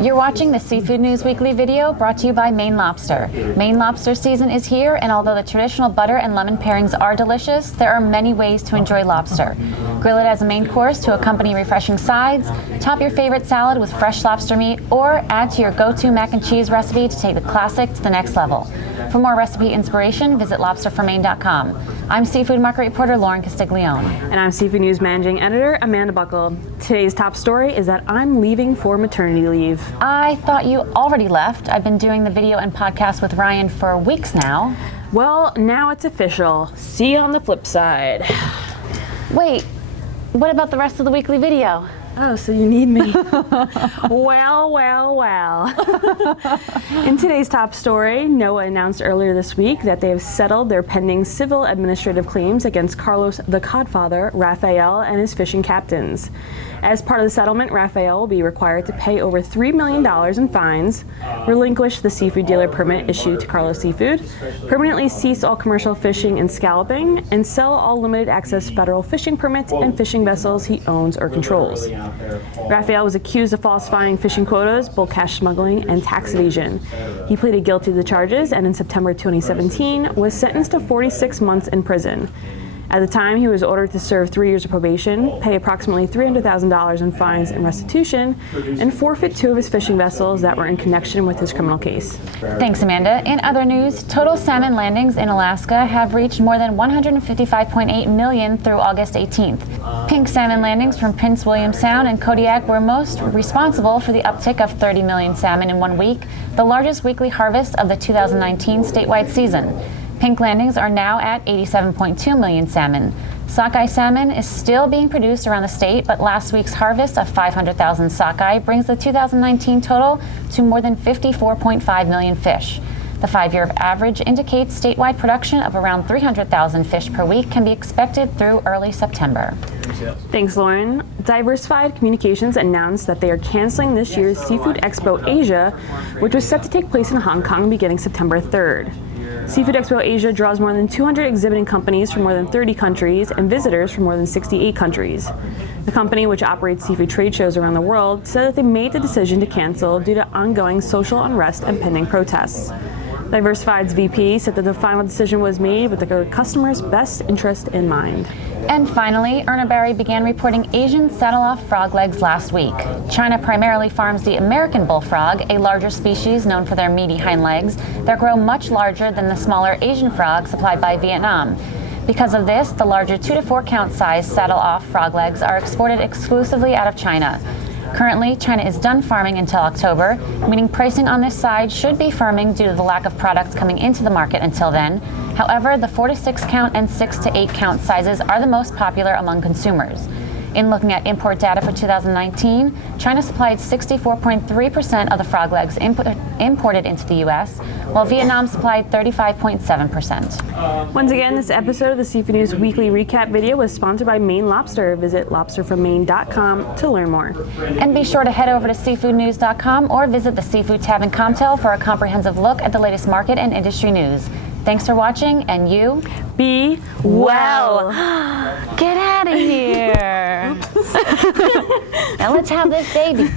You're watching the Seafood News Weekly video brought to you by Maine Lobster. Maine Lobster season is here, and although the traditional butter and lemon pairings are delicious, there are many ways to enjoy lobster. Grill it as a main course to accompany refreshing sides, top your favorite salad with fresh lobster meat, or add to your go-to mac and cheese recipe to take the classic to the next level. For more recipe inspiration, visit lobsterformaine.com. I'm seafood market reporter Lauren Castiglione. And I'm Seafood News managing editor Amanda Buckle. Today's top story is that I'm leaving for maternity leave. I thought you already left. I've been doing the video and podcast with Ryan for weeks now. Well, now it's official. See you on the flip side. Wait, what about the rest of the weekly video? Oh, so you need me. Well. In today's top story, NOAA announced earlier this week that they have settled their pending civil administrative claims against Carlos the Codfather, Raphael, and his fishing captains. As part of the settlement, Raphael will be required to pay over $3 million in fines, relinquish the seafood dealer permit issued to Carlos Seafood, permanently cease all commercial fishing and scalloping, and sell all limited access federal fishing permits and fishing vessels he owns or controls. Raphael was accused of falsifying fishing quotas, bulk cash smuggling, and tax evasion. He pleaded guilty to the charges and in September 2017 was sentenced to 46 months in prison. At the time, he was ordered to serve 3 years of probation, pay approximately $300,000 in fines and restitution, and forfeit 2 of his fishing vessels that were in connection with his criminal case. Thanks, Amanda. In other news, total salmon landings in Alaska have reached more than 155.8 million through August 18th. Pink salmon landings from Prince William Sound and Kodiak were most responsible for the uptick of 30 million salmon in 1 week, the largest weekly harvest of the 2019 statewide season. Pink landings are now at 87.2 million salmon. Sockeye salmon is still being produced around the state, but last week's harvest of 500,000 sockeye brings the 2019 total to more than 54.5 million fish. The 5-year average indicates statewide production of around 300,000 fish per week can be expected through early September. Thanks, Lauren. Diversified Communications announced that they are canceling this year's Seafood Expo Asia, which was set to take place in Hong Kong beginning September 3rd. Seafood Expo Asia draws more than 200 exhibiting companies from more than 30 countries and visitors from more than 68 countries. The company, which operates seafood trade shows around the world, said that they made the decision to cancel due to ongoing social unrest and pending protests. Diversified's VP said that the final decision was made with the customer's best interest in mind. And finally, Erna Barry began reporting Asian saddle-off frog legs last week. China primarily farms the American bullfrog, a larger species known for their meaty hind legs that grow much larger than the smaller Asian frog supplied by Vietnam. Because of this, the larger 2 to 4 count size saddle-off frog legs are exported exclusively out of China. Currently, China is done farming until October, meaning pricing on this side should be firming due to the lack of products coming into the market until then. However, the 4 to 6 count and 6 to 8 count sizes are the most popular among consumers. In looking at import data for 2019, China supplied 64.3% of the frog legs imported into the U.S., while Vietnam supplied 35.7%. Once again, this episode of the Seafood News Weekly Recap video was sponsored by Maine Lobster. Visit lobsterformaine.com to learn more. And be sure to head over to seafoodnews.com or visit the Seafood tab in Comtel for a comprehensive look at the latest market and industry news. Thanks for watching, and you be well. Get out of here. Now let's have this baby.